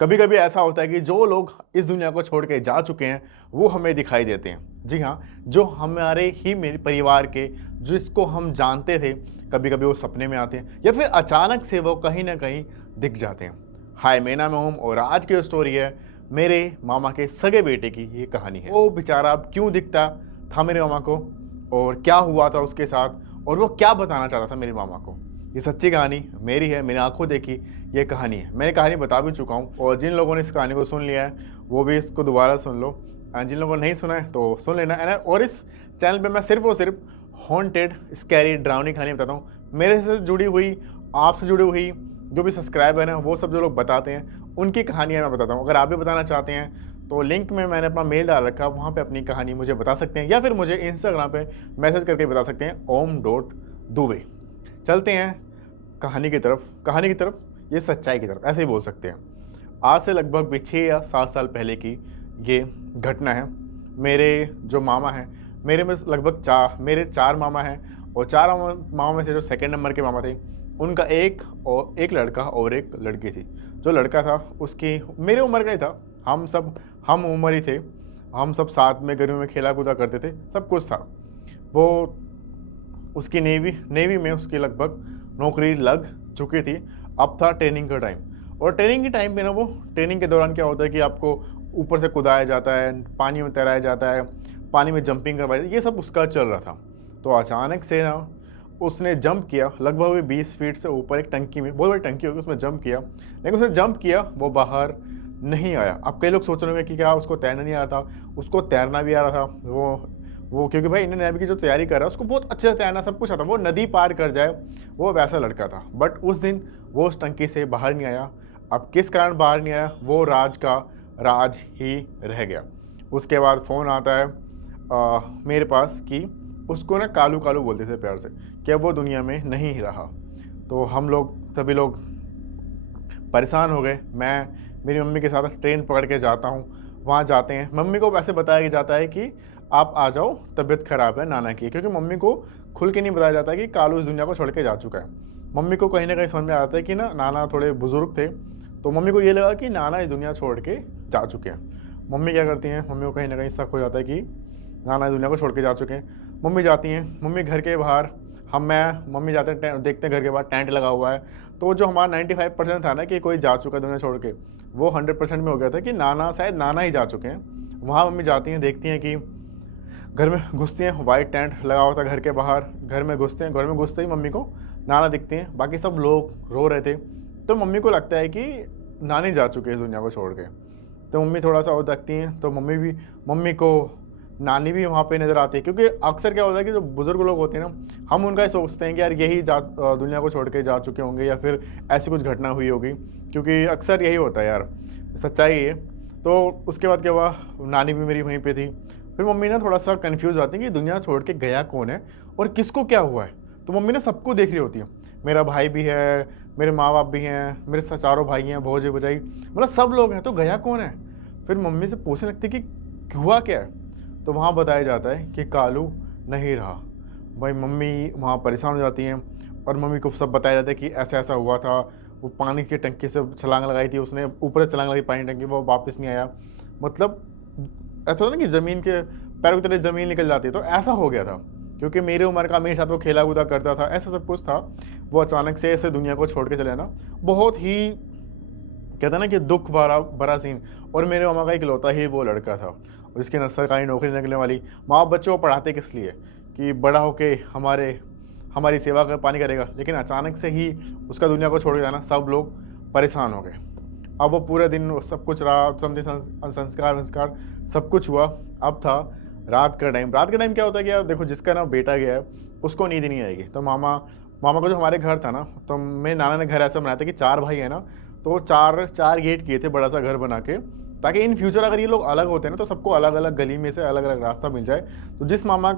कभी कभी ऐसा होता है कि जो लोग इस दुनिया को छोड़ के जा चुके हैं वो हमें दिखाई देते हैं। जी हाँ, जो हमारे ही मेरे परिवार के, जिसको हम जानते थे, कभी कभी वो सपने में आते हैं या फिर अचानक से वो कहीं ना कहीं दिख जाते हैं। हाय, मेरा नाम है ओम और आज की जो स्टोरी है मेरे मामा के सगे बेटे की ये कहानी है। वो बेचारा अब क्यों दिखता था मेरे मामा को और क्या हुआ था उसके साथ और वो क्या बताना चाहता था मेरे मामा को। ये सच्ची कहानी मेरी है, मैंने आंखों देखी ये कहानी है। मैंने कहानी बता भी चुका हूँ और जिन लोगों ने इस कहानी को सुन लिया है वो भी इसको दोबारा सुन लो, और जिन लोगों ने नहीं सुना है तो सुन लेना। और इस चैनल पे मैं सिर्फ और सिर्फ हॉन्टेड, स्कैरी, ड्राउनी कहानी बताता हूँ। मेरे से जुड़ी हुई, आपसे जुड़ी हुई जो भी सब्सक्राइबर हैं वो सब जो लोग बताते हैं उनकी कहानियाँ मैं बताता हूँ। अगर आप भी बताना चाहते हैं तो लिंक में मैंने अपना मेल डाल रखा है, वहाँ पे अपनी कहानी मुझे बता सकते हैं या फिर मुझे इंस्टाग्राम पे मैसेज करके बता सकते हैं om.dube। चलते हैं कहानी की तरफ, ये सच्चाई की तरफ, ऐसे ही बोल सकते हैं। आज से लगभग भी 6 या 7 साल पहले की ये घटना है। मेरे जो मामा हैं, मेरे में लगभग मेरे 4 मामा हैं और 4 मामा में से जो सेकंड नंबर के मामा थे उनका एक लड़का और एक लड़की थी। जो लड़का था उसकी मेरे उम्र का ही था, हम उम्र ही थे। हम सब साथ में गर्मियों में खेला कूदा करते थे, सब कुछ था। वो उसकी नेवी में उसकी लगभग नौकरी लग चुकी थी। अब था ट्रेनिंग का टाइम और ट्रेनिंग के टाइम पे ना, वो ट्रेनिंग के दौरान क्या होता है कि आपको ऊपर से कूदाया जाता है, पानी में तैराया जाता है, पानी में जंपिंग करवाई, ये सब उसका चल रहा था। तो अचानक से ना उसने जंप किया लगभग 20 फीट से ऊपर एक टंकी में, बहुत बड़ी टंकी होगी, उसमें जंप किया। लेकिन उसने जंप किया, वो बाहर नहीं आया। अब कई लोग सोच रहे होंगे कि क्या उसको तैरना नहीं आ रहा था, उसको तैरना भी आ रहा था। वो क्योंकि भाई इंडियन नेवी की जो तैयारी कर रहा है उसको बहुत अच्छे से तैरना सब कुछ आता, वो नदी पार कर जाए, वो वैसा लड़का था। बट उस दिन वो उस टंकी से बाहर नहीं आया। अब किस कारण बाहर नहीं आया, वो राज ही रह गया। उसके बाद फ़ोन आता है मेरे पास कि उसको ना कालू कालू बोलते थे प्यार से, कि अब वो दुनिया में नहीं रहा। तो हम लोग सभी लोग परेशान हो गए। मैं मेरी मम्मी के साथ ट्रेन पकड़ के जाता हूँ, वहाँ जाते हैं। मम्मी को वैसे बताया जाता है कि आप आ जाओ, तबीयत ख़राब है नाना की, क्योंकि मम्मी को खुल के नहीं बताया जाता है कि कालू इस दुनिया को छोड़ के जा चुका है। मम्मी को कहीं ना कहीं समझ में आता है कि ना नाना थोड़े बुजुर्ग थे, तो मम्मी को ये लगा कि नाना इस दुनिया छोड़ के जा चुके हैं। मम्मी क्या करती हैं, मम्मी को कहीं ना कहीं शक हो जाता है कि नाना इस दुनिया को छोड़ के जा चुके हैं। मम्मी जाती हैं, मम्मी घर के बाहर, मम्मी जाते हैं, देखते हैं घर के बाहर टेंट लगा हुआ है। तो जो हमारा 95% था ना कि कोई जा चुका है दुनिया छोड़ के, वो 100% में हो गया था कि शायद नाना ही जा चुके हैं। वहाँ मम्मी जाती हैं, देखती हैं कि घर में घुसती हैं, वाइट टेंट लगा हुआ था घर के बाहर। घर में घुसते हैं, घर में घुसते ही मम्मी को नाना दिखते हैं। बाकी सब लोग रो रहे थे, तो मम्मी को लगता है कि नानी जा चुके हैं इस दुनिया को छोड़ के। तो मम्मी थोड़ा सा और देखती हैं, तो मम्मी को नानी भी वहाँ पे नज़र आती है। क्योंकि अक्सर क्या होता है कि जो बुज़ुर्ग लोग होते हैं ना, हम उनका ही सोचते हैं कि यार यही दुनिया को छोड़ के जा चुके होंगे या फिर ऐसी कुछ घटना हुई होगी, क्योंकि अक्सर यही होता है यार, सच्चाई है। तो उसके बाद क्या हुआ, नानी भी मेरी वहीं पे थी। फिर मम्मी ना थोड़ा सा कन्फ्यूज़ आती है कि दुनिया छोड़ के गया कौन है और किसको क्या हुआ है। तो मम्मी ना सबको देख रही होती है, मेरा भाई भी है, मेरे माँ बाप भी हैं, मेरे चारों भाई हैं, भौजे भौजाई, मतलब सब लोग हैं, तो गया कौन है। फिर मम्मी से पूछने लगती कि हुआ क्या है। तो वहाँ बताया जाता है कि कालू नहीं रहा। भाई मम्मी वहाँ परेशान हो जाती हैं और मम्मी को सब बताया जाता है कि ऐसा ऐसा हुआ था। वो पानी की टंकी से छलांग लगाई थी उसने, ऊपर से छलांग लगाई पानी टंकी, वो वापस नहीं आया। मतलब ऐसा होता ना कि ज़मीन के पैरों की तरह ज़मीन निकल जाती है, तो ऐसा हो गया था। क्योंकि मेरे उम्र का, मेरे साथ वो खेला कूदा करता था, ऐसा सब कुछ था। वो अचानक से ऐसे दुनिया को छोड़ के चले ना, बहुत ही कहता ना कि दुख भरा भरा सीन। और मेरे मामा का इकलौता ही वो लड़का था और इसकी सरकारी नौकरी लगने वाली। माँ बच्चों को पढ़ाते किस लिए कि बड़ा होके हमारी सेवा कर पानी करेगा, लेकिन अचानक से ही उसका दुनिया को छोड़ के जाना, सब लोग परेशान हो गए। अब वो पूरे दिन सब कुछ रहा, समझे, संस्कार सब कुछ हुआ। अब था रात का टाइम। रात का टाइम क्या होता है कि यार देखो, जिसका ना बेटा गया है उसको नींद नहीं आएगी। तो मामा का जो हमारे घर था ना, तो मेरे नाना ने घर ऐसा बनाया था कि 4 भाई है ना, तो चार चार गेट किए थे, बड़ा सा घर बना के, ताकि इन फ्यूचर अगर ये लोग अलग होते हैं ना तो सबको अलग अलग गली में से अलग अलग रास्ता मिल जाए। तो जिस मामा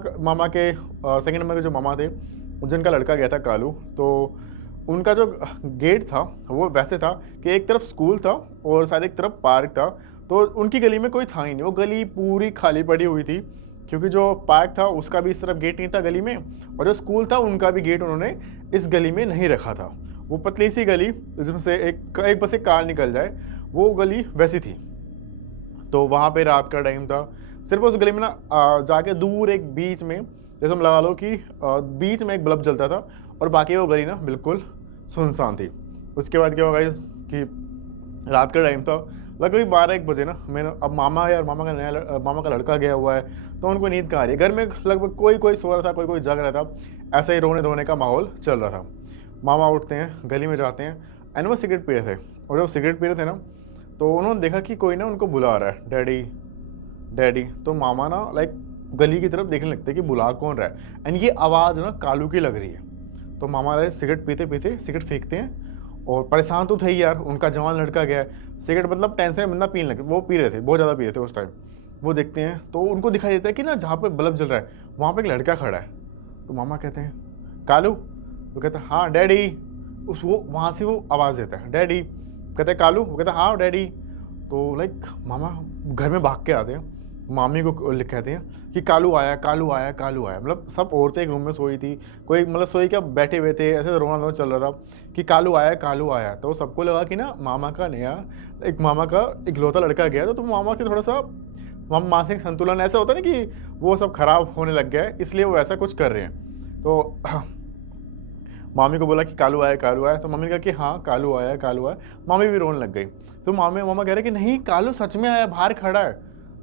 के सेकंड नंबर के जो मामा थे, जिनका लड़का गया था कालू, तो उनका जो गेट था वो वैसे था कि एक तरफ स्कूल था और शायद एक तरफ पार्क था। तो उनकी गली में कोई था ही नहीं, वो गली पूरी खाली पड़ी हुई थी, क्योंकि जो पार्क था उसका भी इस तरफ गेट नहीं था गली में, और जो स्कूल था उनका भी गेट उन्होंने इस गली में नहीं रखा था। वो पतली सी गली जिसमें से एक बस एक कार निकल जाए, वो गली वैसी थी। तो वहाँ पे रात का टाइम था, सिर्फ उस गली में ना जाके दूर एक बीच में, जैसे हम लगा लो कि बीच में एक बल्ब जलता था और बाकी वो गली ना बिल्कुल सुनसान थी। उसके बाद क्या होगा इस कि रात का टाइम था, लगभग 12-1 बजे ना, मैंने अब मामा है और मामा का लड़का गया हुआ है, तो उनको नींद कहाँ आ रही है। घर में लगभग कोई कोई सो रहा था, कोई कोई जग रहा था, ऐसे ही रोने धोने का माहौल चल रहा था। मामा उठते हैं, गली में जाते हैं, एंड वो सिगरेट पी रहे थे। और जब सिगरेट पी रहे थे ना, तो उन्होंने देखा कि कोई ना उनको बुला रहा है, डैडी डैडी। तो मामा ना लाइक गली की तरफ देखने लगते हैं कि बुला कौन रहा है, एंड ये आवाज़ ना कालू की लग रही है। तो मामा लाइक सिगरेट पीते पीते सिगरेट फेंकते हैं, और परेशान तो थे ही यार, उनका जवान लड़का गया है, सिगरेट मतलब टेंशन में बंदा पीने लगे, वो पी रहे थे, बहुत ज़्यादा पी रहे थे उस टाइम। वो देखते हैं तो उनको दिखाई देता है कि ना जहाँ पे बल्ब जल रहा है वहाँ पे एक लड़का खड़ा है। तो मामा कहते हैं कालू, वो कहता है हाँ डैडी। उस वो वहाँ से वो आवाज़ देता है डैडी, कहते हैं कालू, वो कहता है हाँ डैडी। तो लाइक मामा घर में भाग के आते हैं, मामी को कहते हैं कि कालू आया कालू आया कालू आया। मतलब सब औरतें एक रूम में सोई थी, कोई मतलब सोई क्या बैठे हुए थे, ऐसे रोना धोना चल रहा था कि कालू आया कालू आया। तो सबको लगा कि ना मामा का नया एक मामा का इकलौता लड़का गया, तो मामा के थोड़ा सा मानसिक संतुलन ऐसा होता है ना कि वो सब खराब होने लग गया है, इसलिए वो ऐसा कुछ कर रहे हैं। तो मामी को बोला कि कालू आया कालू आया, तो मम्मी ने कहा कि हाँ कालू आया कालू आया। मामी भी रोने लग गई। तो मामा कह रहे कि नहीं कालू सच में आया, बाहर खड़ा है।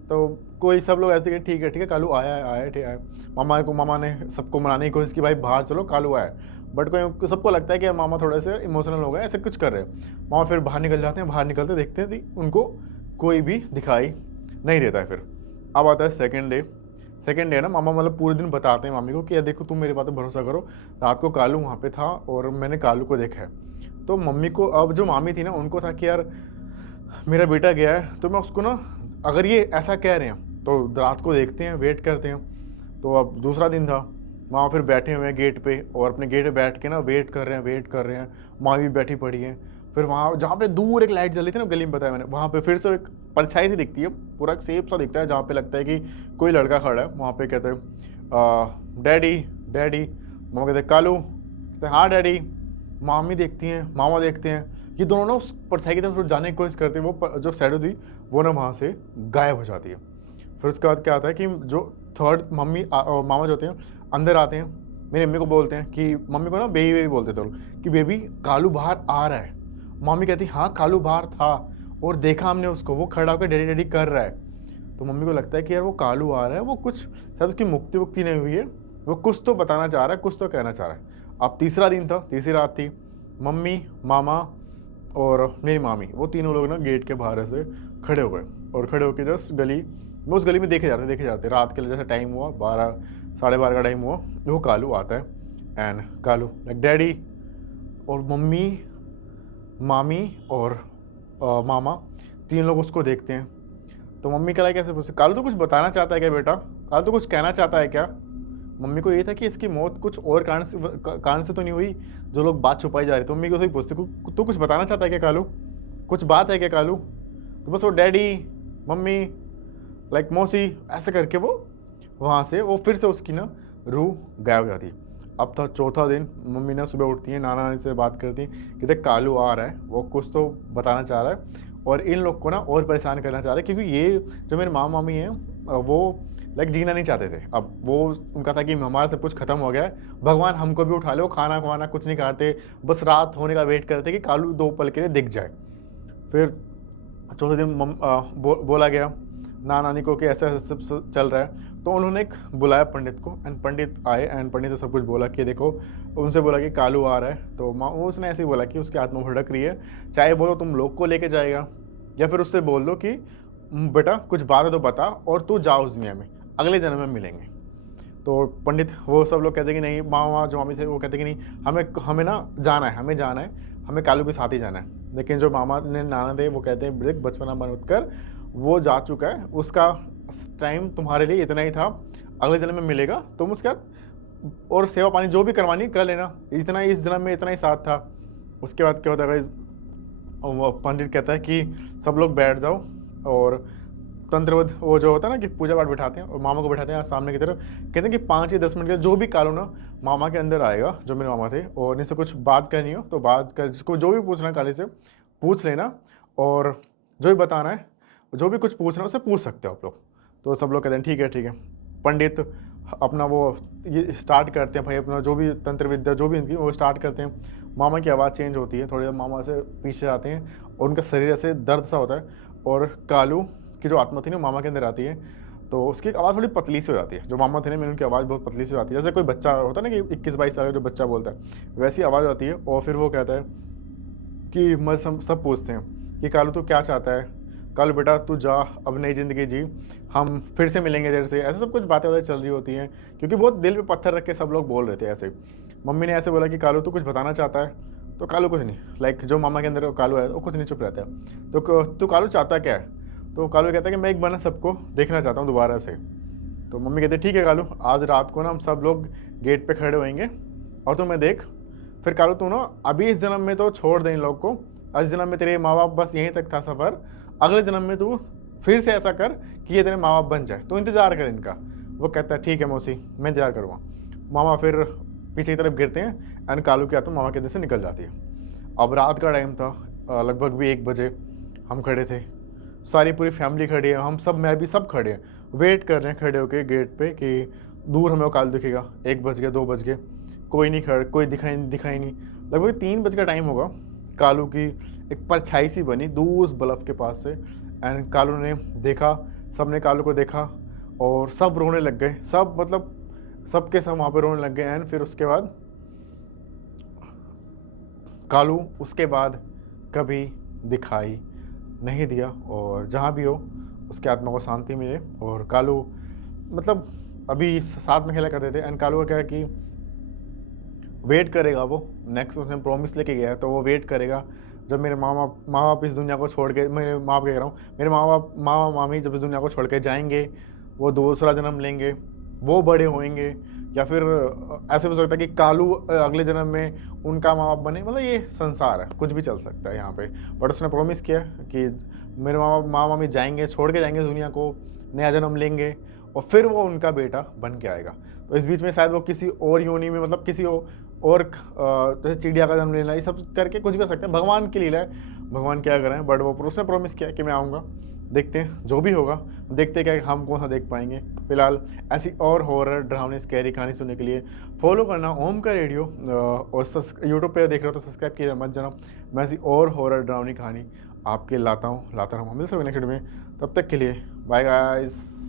तो कोई सब लोग ऐसे कि ठीक है कालू आया है आया ठीक है। मामा ने सबको मनाने की कोशिश की, भाई बाहर चलो कालू आया। बट कोई सबको लगता है कि मामा थोड़े से इमोशनल हो गए, ऐसे कुछ कर रहे हैं। मामा फिर बाहर निकल जाते हैं, बाहर निकलते देखते हैं उनको कोई भी दिखाई नहीं देता है। फिर अब आता है सेकेंड डे ना, मामा मतलब पूरे दिन बताते हैं मामी को कि यार देखो तुम मेरी बात पर भरोसा करो, रात को कालू वहाँ पे था और मैंने कालू को देखा है। तो मम्मी को, अब जो मामी थी ना उनको था कि यार मेरा बेटा गया है, तो मैं उसको ना, अगर ये ऐसा कह रहे हैं तो रात को देखते हैं, वेट करते हैं। तो अब दूसरा दिन था, मामा फिर बैठे हुए हैं गेट पे, और अपने गेट पे बैठ के ना वेट कर रहे हैं। माँ भी बैठी पड़ी है। फिर वहाँ जहाँ पे दूर एक लाइट जल रही थी ना, गली में बताया मैंने, वहाँ पे फिर से एक परछाई सी दिखती है, पूरा सेप सा दिखता है, जहाँ पे लगता है कि कोई लड़का खड़ा है। वहाँ पे कहते हैं डैडी डैडी। मामा कहते हैं कालू, कहते हैं हाँ डैडी। मामी देखती हैं, मामा देखते हैं, ये दोनों ना उस परछाई की तरफ जाने की कोशिश करते हैं। वो जो शैडो थी वो ना वहाँ से गायब हो जाती है। फिर उसके बाद क्या आता है कि जो थर्ड मम्मी और मामा जो होते हैं अंदर आते हैं, मेरी मम्मी को बोलते हैं कि, मम्मी को ना बेबी बोलते थे लोग, कि बेबी कालू बाहर आ रहा है। मम्मी कहती हाँ कालू बाहर था और देखा हमने उसको, वो खड़ा होकर डैडी डैडी कर रहा है। तो मम्मी को लगता है कि यार वो कालू आ रहा है, वो कुछ शायद उसकी मुक्ति नहीं हुई है, वो कुछ तो बताना चाह रहा है, कुछ तो कहना चाह रहा है। अब तीसरा दिन था, तीसरी रात थी, मम्मी मामा और मेरी मामी, वो तीनों लोग ना गेट के बाहर से खड़े हो गए, और खड़े होकर जस्ट गली में, उस गली में देखे जाते रात के लिए। जैसे टाइम हुआ 12 साढ़े 12 का टाइम हुआ, वो कालू आता है। एंड कालू लाइक डैडी, और मम्मी मामी और मामा तीन लोग उसको देखते हैं। तो मम्मी कह रहा है कैसे पूछते, कालू तो कुछ बताना चाहता है क्या बेटा, कालू तो कुछ कहना चाहता है क्या। मम्मी को ये था कि इसकी मौत कुछ और कारण से तो नहीं हुई, जो लोग बात छुपाई जा रही। तो मम्मी को वही पूछते, तू कुछ बताना चाहता है क्या कालू, कुछ बात है क्या कालू। तो बस वो डैडी मम्मी लाइक मौसी ऐसे करके वो वहाँ से वो फिर से उसकी ना रूह गायब हो जाती है। अब था चौथा दिन, मम्मी ना सुबह उठती है, नाना नानी से बात करती है कि देख कालू आ रहा है, वो कुछ तो बताना चाह रहा है और इन लोग को ना और परेशान करना चाह रहा है, क्योंकि ये जो मेरे मामा मामी हैं वो लाइक जीना नहीं चाहते थे। अब वो उनका था कि हमारा सब कुछ खत्म हो गया है, भगवान हमको भी उठा लो, खाना खुआना कुछ नहीं खाते, बस रात होने का वेट करते कि कालू 2 पल के लिए दिख जाए। फिर चौथे दिन बोला गया नाना नानी को कि ऐसा ऐसा सब चल रहा है। तो उन्होंने एक बुलाया पंडित को, एंड पंडित आए, एंड पंडित ने सब कुछ बोला कि देखो, उनसे बोला कि कालू आ रहा है। तो उसने ऐसे ही बोला कि उसकी आत्मा भड़क रही है, चाहे बोलो तुम लोग को लेके जाएगा, या फिर उससे बोल दो कि बेटा कुछ बात है तो बता और तू जाओ उस दुनिया में, अगले जन्म में मिलेंगे। तो पंडित वो सब लोग कहते कि नहीं, मामा जो मामी थे वो कहते कि नहीं, हमें ना जाना है, हमें कालू के साथ ही जाना है। लेकिन जो मामा ने नाना थे वो कहते हैं बचपना मत कर, वो जा चुका है, उसका टाइम तुम्हारे लिए इतना ही था, अगले जन्म में मिलेगा, तुम उसके बाद और सेवा पानी जो भी करवानी कर लेना, इतना इस जन्म में इतना ही साथ था। उसके बाद क्या होता है, पंडित कहता है कि सब लोग बैठ जाओ, और तंत्रवध वो जो होता है ना कि पूजा पाठ बैठाते हैं, और मामा को बैठाते हैं सामने की तरफ, कहते हैं कि 5 या 10 मिनट के जो भी कालू ना मामा के अंदर आएगा, जो मेरे मामा थे, और इनसे कुछ बात करनी हो तो बात कर, जिसको जो भी पूछना काली से पूछ लेना, और जो भी बताना है, जो भी कुछ पूछना है उससे पूछ सकते हो आप लोग। तो सब लोग कहते हैं ठीक है ठीक है। पंडित अपना वो ये स्टार्ट करते हैं भाई, अपना जो भी तंत्र विद्या जो भी इनकी वो स्टार्ट करते हैं। मामा की आवाज़ चेंज होती है, थोड़ी देर मामा से पीछे आते हैं और उनका शरीर ऐसे दर्द सा होता है, और कालू की जो आत्मा थी ना मामा के अंदर आती है, तो उसकी आवाज़ थोड़ी पतली सी हो जाती है। जो मामा थे ना मेरे, उनकी आवाज़ बहुत पतली सी हो जाती है, जैसे कोई बच्चा होता है ना कि 21-22 साल का जो बच्चा बोलता है, वैसी आवाज़ आती है। और फिर वो कहता है कि मैं सब पूछते हैं कि कालू तू क्या चाहता है, कालू बेटा तू जा, अब नई ज़िंदगी जी, हम फिर से मिलेंगे देर से, ऐसे सब कुछ बातें चल रही होती हैं, क्योंकि बहुत दिल पे पत्थर रख के सब लोग बोल रहे थे ऐसे। मम्मी ने ऐसे बोला कि कालू तू कुछ बताना चाहता है, तो कालू कुछ नहीं, लाइक जो मामा के अंदर कालू है वो कुछ नहीं, चुप रहता है। तो तू कालू चाहता क्या है, तो कालू कहता है कि मैं एक बार ना सबको देखना चाहता हूँ दोबारा से। तो मम्मी कहते ठीक है कालू, आज रात को ना हम सब लोग गेट पे खड़े होंगे और तुम्हें देख, फिर कालू तू ना अभी इस जन्म में तो छोड़ दे इन लोग को, इस जन्म में तेरे माँ बाप बस यहीं तक था सफ़र, अगले जन्म में तू फिर से ऐसा कर कि ये तेरे माँ बाप बन जाए, तो इंतज़ार कर इनका। वो कहता है ठीक है मौसी, मैं इंतज़ार करूँगा। मामा फिर पीछे की तरफ गिरते हैं एंड कालू की आत्मा मामा के अंदर से निकल जाती है। अब रात का टाइम था, लगभग भी 1 बजे हम खड़े थे, सारी पूरी फैमिली खड़ी है, हम सब, मैं भी, सब खड़े हैं, वेट कर रहे हैं खड़े होके गेट पे कि दूर हमें वो कालू दिखेगा। 1 बज गए, 2 बज गए, कोई नहीं खड़ा, कोई दिखाई नहीं। लगभग 3 बज का टाइम होगा, कालू की एक परछाई सी बनी दूर उस बल्ब के पास से, एंड कालू ने देखा, सब ने कालू को देखा और सब रोने लग गए, सब मतलब सब सब वहाँ पे रोने लग गए। एंड फिर उसके बाद कालू उसके बाद कभी दिखाई नहीं दिया, और जहाँ भी हो उसके आत्मा को शांति मिले। और कालू मतलब अभी साथ में खेला करते थे, एंड कालू का क्या है कि वेट करेगा वो, नेक्स्ट उसने प्रॉमिस लेके गया है, तो वो वेट करेगा जब मेरे माँ बाप इस दुनिया को छोड़ के, मेरे माँ बाप कह रहा हूँ, मेरे मामा मामी जब इस दुनिया को छोड़ के जाएंगे, वो दूसरा जन्म लेंगे, वो बड़े होंगे, या फिर ऐसे भी हो सकता है कि कालू अगले जन्म में उनका माँ बाप बने, मतलब ये संसार है, कुछ भी चल सकता है यहाँ पे। बट उसने प्रॉमिस किया कि मेरे माँ मामी जाएंगे, छोड़ के जाएंगे दुनिया को, नया जन्म लेंगे और फिर वो उनका बेटा बन के आएगा। तो इस बीच में शायद वो किसी और योनि में, मतलब किसी और जैसे चिड़िया का जन्म लेना, ये सब करके कुछ भी कर सकते हैं, भगवान की लीला है, भगवान क्या करें। बट वो उसने प्रॉमिस किया कि मैं आऊँगा, देखते हैं जो भी होगा, देखते क्या हम कौन सा देख पाएंगे। फिलहाल ऐसी और हॉरर ड्रावनी स्कैरी कहानी सुनने के लिए फॉलो करना ओम का रेडियो, और यूट्यूब पे देख रहे हो तो सब्सक्राइब कीजिए मत जाना। मैं ऐसी और हॉरर ड्रावनी कहानी आपके लाता रहूँगा। मिलते हैं नेक्स्ट वीडियो में, तब तक के लिए बाय गाइस।